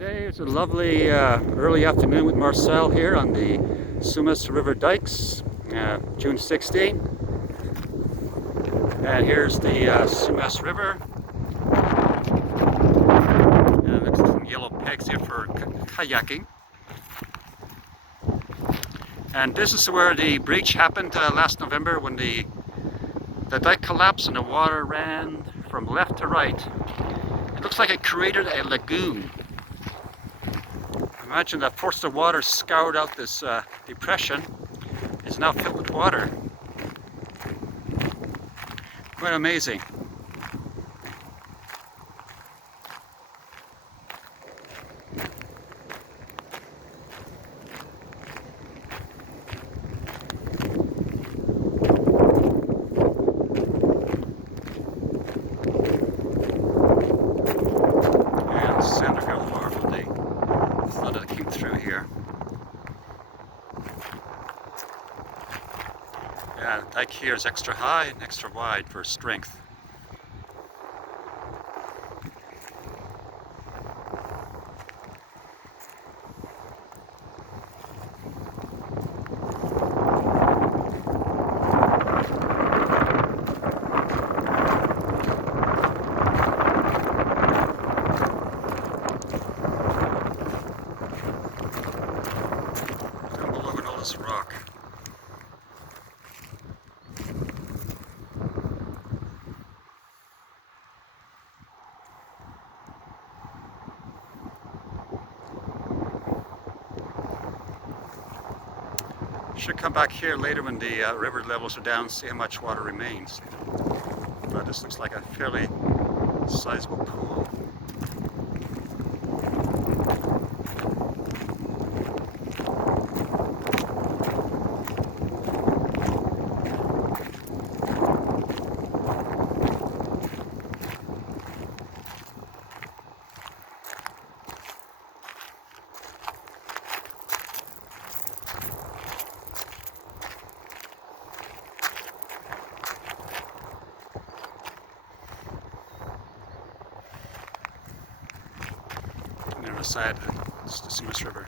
Today is a lovely early afternoon with Marcel here on the SUMAS River dikes, June 16. And here's the SUMAS River. And there's some yellow pegs here for kayaking. And this is where the breach happened last November when the dike collapsed and the water ran from left to right. It looks like it created a lagoon. Imagine that force of water scoured out this depression. It's now filled with water. Quite amazing. And center here, horrible day. Flood that came through here. Yeah, the dike here is extra high and extra wide for strength. Tumble over all this rock. Should come back here later when the river levels are down, see how much water remains. But this looks like a fairly sizable pool. On the other side, it's the SUMAS River.